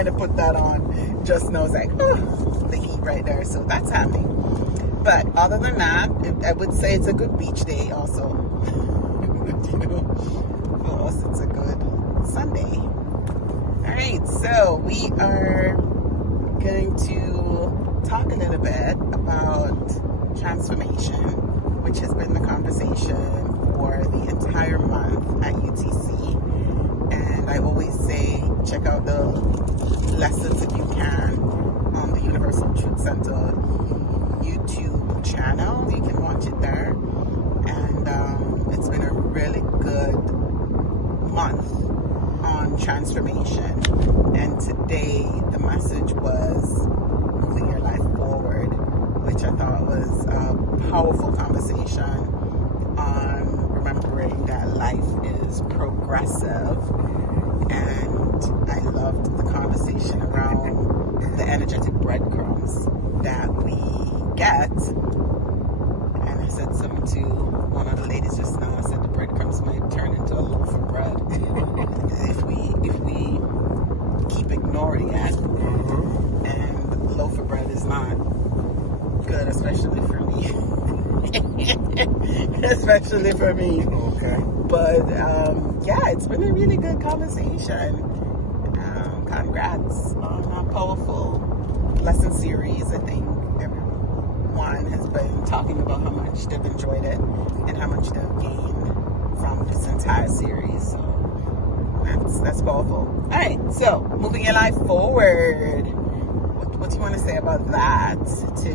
kind of put that on just now. It's like, oh, the heat right there. So that's happening. But other than that, I would say it's a good beach day also. For us, it's a good Sunday. All right, so we are going to talk a little bit about transformation, which has been the conversation for the entire month at UTC. And I always say, check out the lessons if you can on the Universal Truth Center YouTube channel. You can watch it there. And it's been a really good month on transformation. And today the message was moving your life forward, which I thought was a powerful conversation on remembering that life is progressive. And I loved the conversation around the energetic breadcrumbs that we get. And I said something to one of the ladies just now. I said the breadcrumbs might turn into a loaf of bread if we keep ignoring it. And the loaf of bread is not good, especially for me. Especially for me. Okay. But yeah, it's been a really good conversation. Congrats on a powerful lesson series. I think everyone has been talking about how much they've enjoyed it and how much they've gained from this entire series. So that's powerful. All right, so moving your life forward. What do you want to say about that to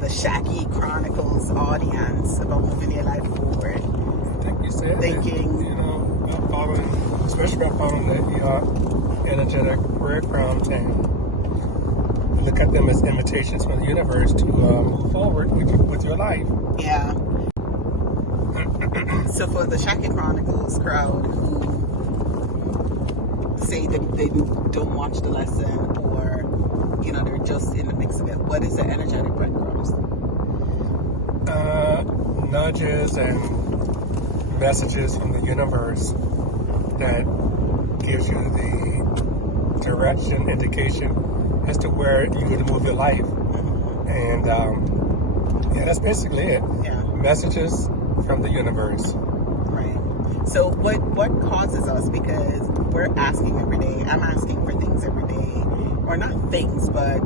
the Shacky Chronicles audience about moving your life forward? I think you said Thinking, it, especially about following the energetic breadcrumbs and look at them as invitations from the universe to move forward with your life. Yeah. So for the Shacky Chronicles crowd who say that they don't watch the lesson, or they're just in the mix of it, what is the energetic breadcrumbs? Nudges and messages from the universe that gives you the direction, indication as to where you're going to move your life. And that's basically it. Yeah. Messages from the universe. Right. So what causes us, because we're asking every day, I'm asking for things every day, or not things, but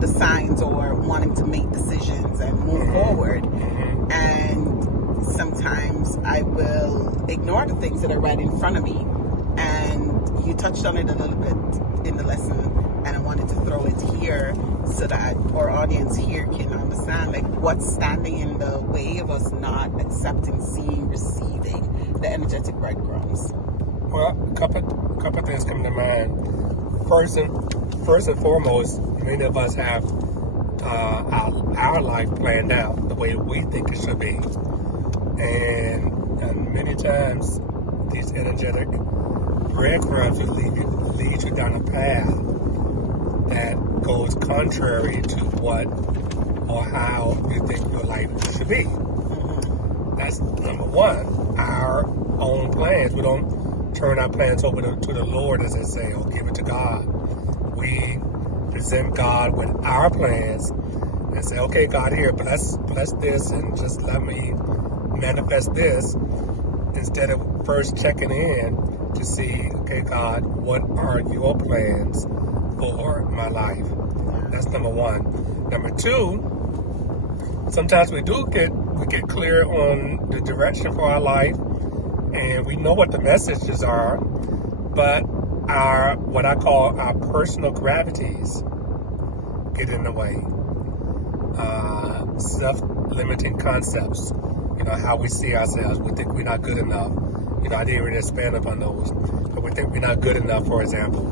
the signs, or wanting to make decisions and move forward. And sometimes I will ignore the things that are right in front of me. And you touched on it a little bit in the lesson, and I wanted to throw it here so that our audience here can understand, like, what's standing in the way of us not accepting, seeing, receiving the energetic breadcrumbs. Well, a couple of things come to mind. First and foremost, many of us have our life planned out the way we think it should be, and many times these energetic breadcrumbs will lead you down a path that goes contrary to what or how you think your life should be. That's number one. Our own plans. We don't turn our plans over to the Lord, as they say, or give it to God. We present God with our plans and say, okay, God, here, bless this, and just let me manifest this, instead of first checking in to see, okay, God, what are your plans for my life? That's number one. Number two, sometimes we get clear on the direction for our life, and we know what the messages are, but what I call our personal gravities get in the way. Self-limiting concepts, how we see ourselves. We think we're not good enough. I didn't really expand upon those, but we think we're not good enough, for example.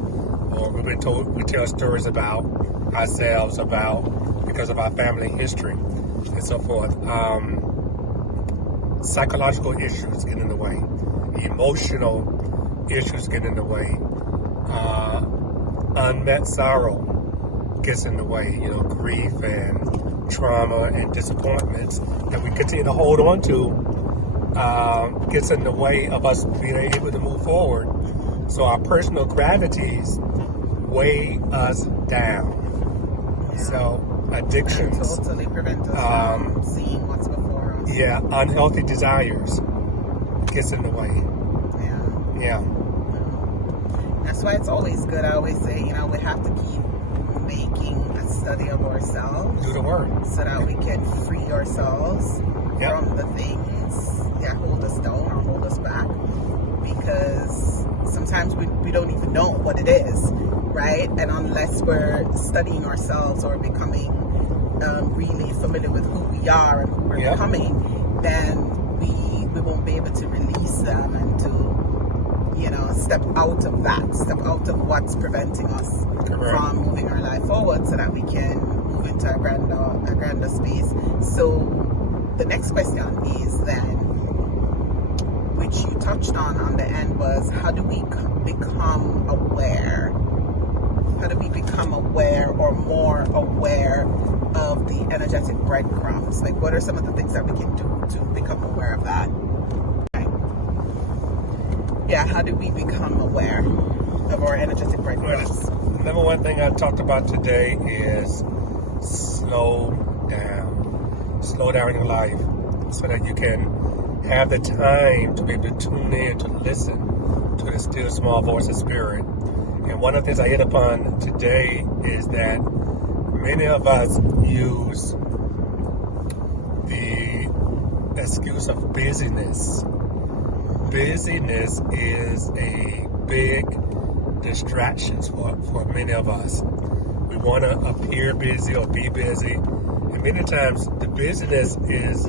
Or we tell stories about ourselves because of our family history and so forth. Psychological issues get in the way. Emotional issues get in the way. Unmet sorrow gets in the way. Grief and trauma and disappointments that we continue to hold on to gets in the way of us being able to move forward. So our personal gravities weigh us down. Yeah. So addictions, and totally prevent us from seeing what's before us. yeah, unhealthy desires gets in the way. Yeah. That's why it's always good. I always say, we have to keep making a study of ourselves. Do the work. So that we can free ourselves from the things that hold us down or hold us back. Because sometimes we don't even know what it is, right? And unless we're studying ourselves or becoming really familiar with who we are and who we're becoming, then we won't be able to release them and to step out of that, step out of what's preventing us from moving our life forward so that we can move into a grander space. So the next question is then, which you touched on the end, was how do we become aware? How do we become aware or more aware of the energetic breadcrumbs? Like, what are some of the things that we can do to become aware of that? Yeah, how do we become aware of our energetic breadcrumbs? Well, number one thing I talked about today is slow down. Slow down your life so that you can have the time to be able to tune in, to listen to the still small voice of spirit. And one of the things I hit upon today is that many of us use the excuse of busyness. Busyness is a big distraction for many of us. We want to appear busy or be busy. And many times the busyness is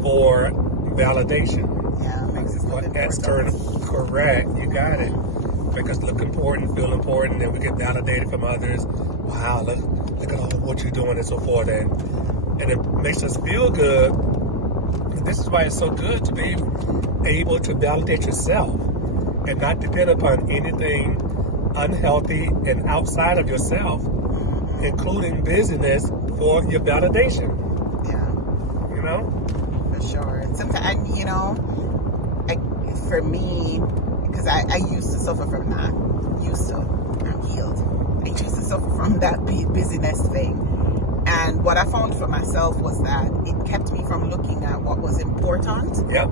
for validation. Yeah, it makes us look important. External, correct, you got it. Make us look important, feel important, and we get validated from others. Wow, look at all what you're doing and so forth. And it makes us feel good. And this is why it's so good to be able to validate yourself and not depend upon anything unhealthy and outside of yourself, including busyness for your validation. Yeah. For sure. Sometimes, for me, because I used to suffer from that. I'm healed. I used to suffer from that busyness thing. And what I found for myself was that it kept me from looking at what was important. Yep.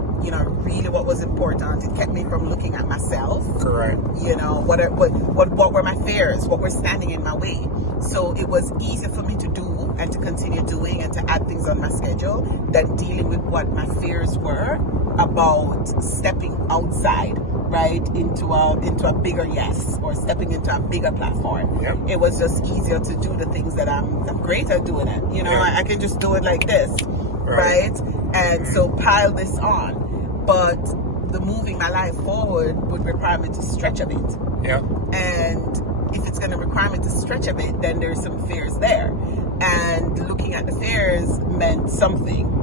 Really what was important. It kept me from looking at myself. Correct. What were my fears? What were standing in my way? So it was easier for me to do and to continue doing and to add things on my schedule than dealing with what my fears were about stepping outside, right, into a bigger yes, or stepping into a bigger platform. Yep. It was just easier to do the things that I'm great at doing it. I can just do it like this, right? And so pile this on. But the moving my life forward would require me to stretch a bit. Yeah. And if it's going to require me to stretch a bit, then there's some fears there. And looking at the fears meant something.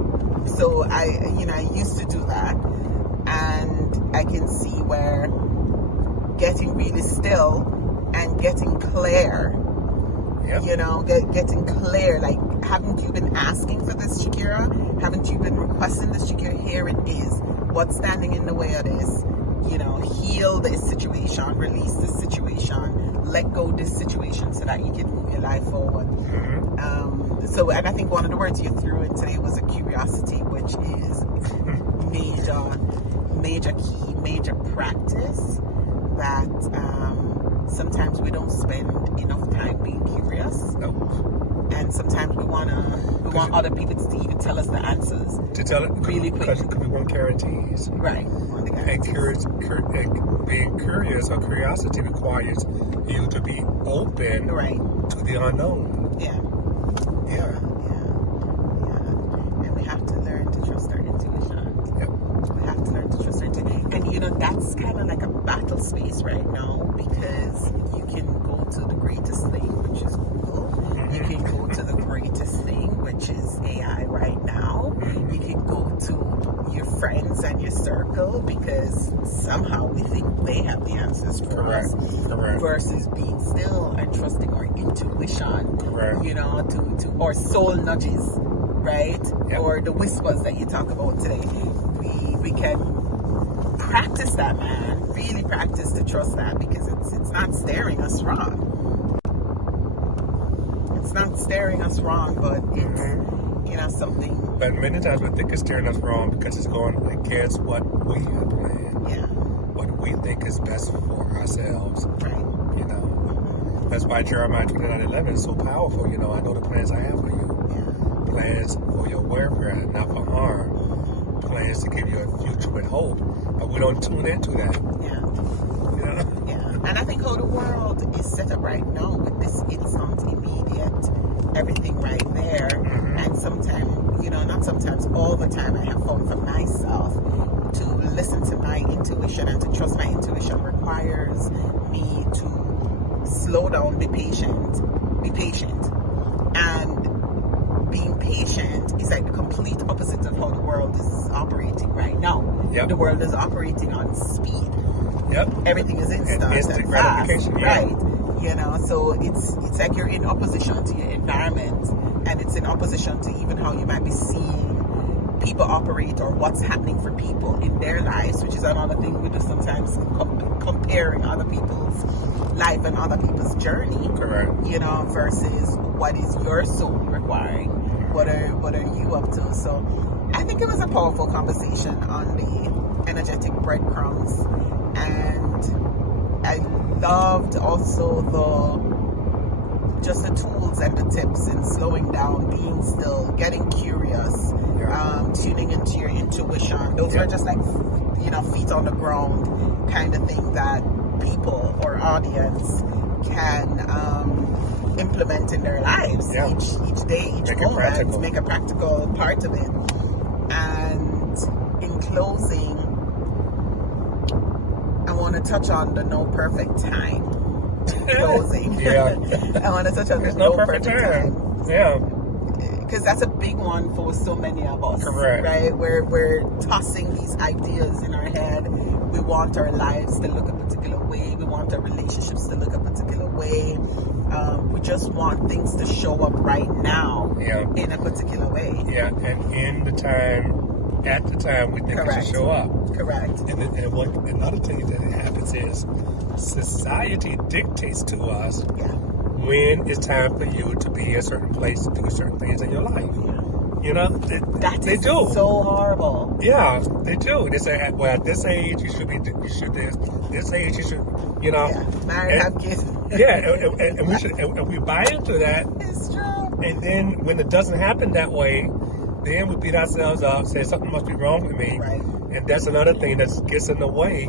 So I used to do that. And I can see where getting really still and getting clear, getting clear, like, haven't you been asking for this, Shakira? Haven't you been requesting this, Shakira? Here it is. What's standing in the way of this? Heal this situation, release this situation, let go this situation so that you can move your life forward. And I think one of the words you threw in today was a curiosity, which is major key, major practice that sometimes we don't spend enough time being curious. And sometimes we want other people to even tell us the answers. To tell it really quick. Because we want guarantees. Right. And being curious or curiosity requires you to be open to the unknown. Yeah. And we have to learn to trust our intuition. Yep. We have to learn to trust our intuition. And that's kind of like a battle space right now, because you can go to the greatest thing, which is Google. You can go to the greatest thing, which is AI right now. You can go to your friends and your circle, because somehow we think they have the answers for us. Correct. Versus being still and trusting our intuition. Correct. To or soul nudges, right? Yep. Or the whispers that you talk about today. We can practice that, man. Really practice to trust that, because it's not staring us wrong. it's not steering us wrong, but it's something. But many times we think it's steering us wrong because it's going against what we have planned. Yeah. What we think is best for ourselves. Right. That's why Jeremiah 29:11 is so powerful. I know the plans I have for you. Yeah. Plans for your welfare, not for harm. Plans to give you a future with hope. But we don't tune into that. Yeah. And I think how the world is set up right now with this instant, immediate, everything right there. Mm-hmm. And sometimes, not sometimes, all the time, I have found for myself to listen to my intuition and to trust my intuition requires me to slow down, be patient. And being patient is like the complete opposite of how the world is operating right now. Yep. The world is operating on speed. Yep. Everything is instant and gratification, fast, right? So it's like you're in opposition to your environment, and it's in opposition to even how you might be seeing people operate or what's happening for people in their lives, which is another thing we do sometimes, comparing other people's life and other people's journey. Correct. Versus what is your soul requiring. What are you up to? So I think it was a powerful conversation on the energetic breadcrumbs, and I loved also the tools and the tips in slowing down, being still, getting curious, tuning into your intuition. Those are just like feet on the ground kind of thing that people or audience can implement in their lives each day, each moment, make a practical part of it. And in closing, I want to touch on the no perfect time. Closing. Yeah. I want to touch on the no perfect time. Yeah. Because that's a big one for so many of us. Correct. Right? We're tossing these ideas in our head. We want our lives to look a particular way. We want our relationships to look a particular way. We just want things to show up right now in a particular way. Yeah, and at the time we think it should show up. Correct. And another thing that happens is society dictates to us when it's time for you to be in a certain place to do certain things in your life. They do. So horrible. Yeah, they do. They say, well, at this age you should this age you should, married, have kids. And we should, and we buy into that. It's true. And then when it doesn't happen that way, then we beat ourselves up, say something must be wrong with me. Right. And that's another thing that gets in the way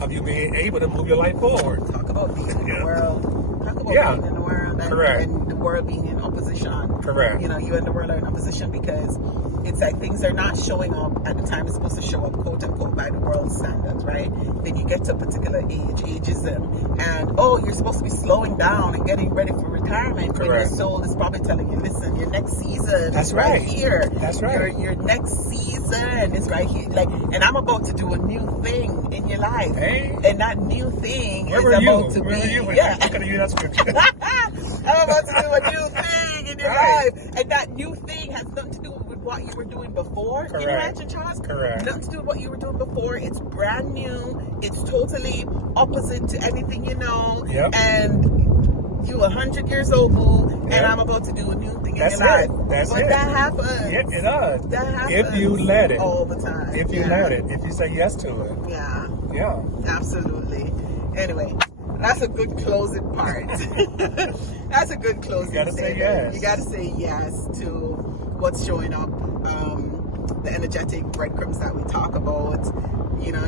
of you being able to move your life forward. Talk about being in the world. Talk about being in the world and the world being in opposition. Correct. You and the world are in opposition because it's like things are not showing up at the time it's supposed to show up, quote unquote, by the world standards, right? Then you get to a particular age, ageism, and you're supposed to be slowing down and getting ready for retirement. Correct. When your soul is probably telling you, listen, your next season is right here. That's right. Your next season is right here. And I'm about to do a new thing in your life. Hey. And that new thing Where is were about you? to Where be. were you? Yeah. I'm going to use that scripture. I'm about to do a new thing in your life. And that new thing has nothing to do with what you were doing before. Correct. Can you imagine, Charles? Correct. Nothing to do with what you were doing before. It's brand new. It's totally opposite to anything you know. Yep. And you 100 years old, boo, and I'm about to do a new thing in your life. That's but it. That happens. Yeah, it does. That happens. If you let it. All the time. If you let it. If you say yes to it. Yeah. Yeah. Absolutely. Anyway, that's a good closing part. That's a good closing. You gotta say yes. You gotta say yes to what's showing up. The energetic breadcrumbs that we talk about.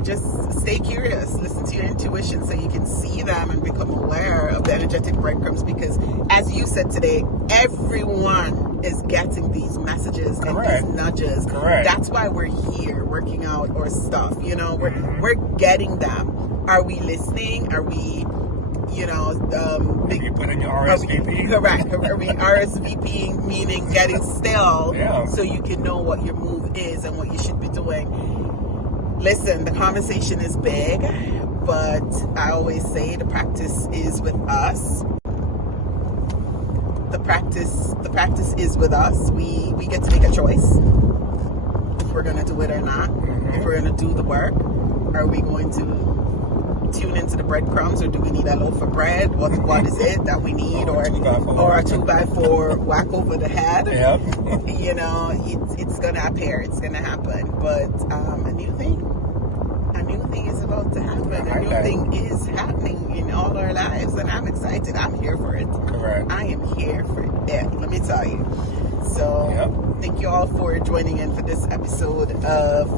Just stay curious. Listen to your intuition so you can see them and become aware of the energetic breadcrumbs, because as you said today, everyone is getting these messages and these nudges. Correct. That's why we're here working out our stuff. We're getting them. Are we listening? Are we you put in your RSVP. Correct. Are we RSVPing, meaning getting still, so you can know what your move is and what you should be doing. Listen, the conversation is big, but I always say the practice is with us. The practice is with us. We get to make a choice if we're going to do it or not. If we're going to do the work, are we going to tune into the breadcrumbs, or do we need a loaf of bread? What is it that we need, or a 2x4 whack over the head? Yep. You know, it's gonna appear, it's gonna happen. But a new thing is about to happen. A new thing is happening in all our lives, and I'm excited. I'm here for it. Correct. I am here for it. Let me tell you. So, thank you all for joining in for this episode of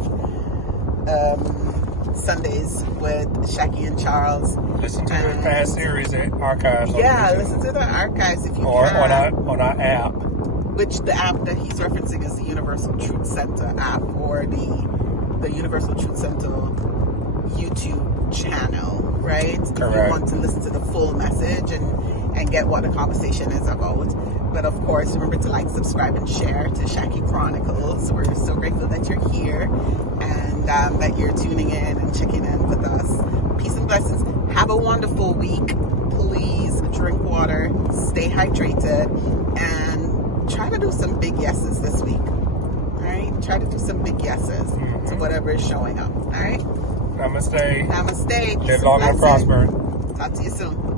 Sundays with Shaki and Charles. Listen to the past series and archives. Yeah, listen to the archives if you or can. on our app. Which the app that he's referencing is the Universal Truth Center app, or the Universal Truth Center YouTube channel, right? Correct. If you want to listen to the full message and get what the conversation is about. But of course, remember to like, subscribe, and share to Shaki Chronicles. We're so grateful that you're here and that you're tuning in and checking in with us. Peace and blessings. Have a wonderful week. Please drink water, stay hydrated, and try to do some big yeses this week. All right? Try to do some big yeses to whatever is showing up. All right? Namaste. Namaste. Peace Live and long and blessings. prosper. Talk to you soon.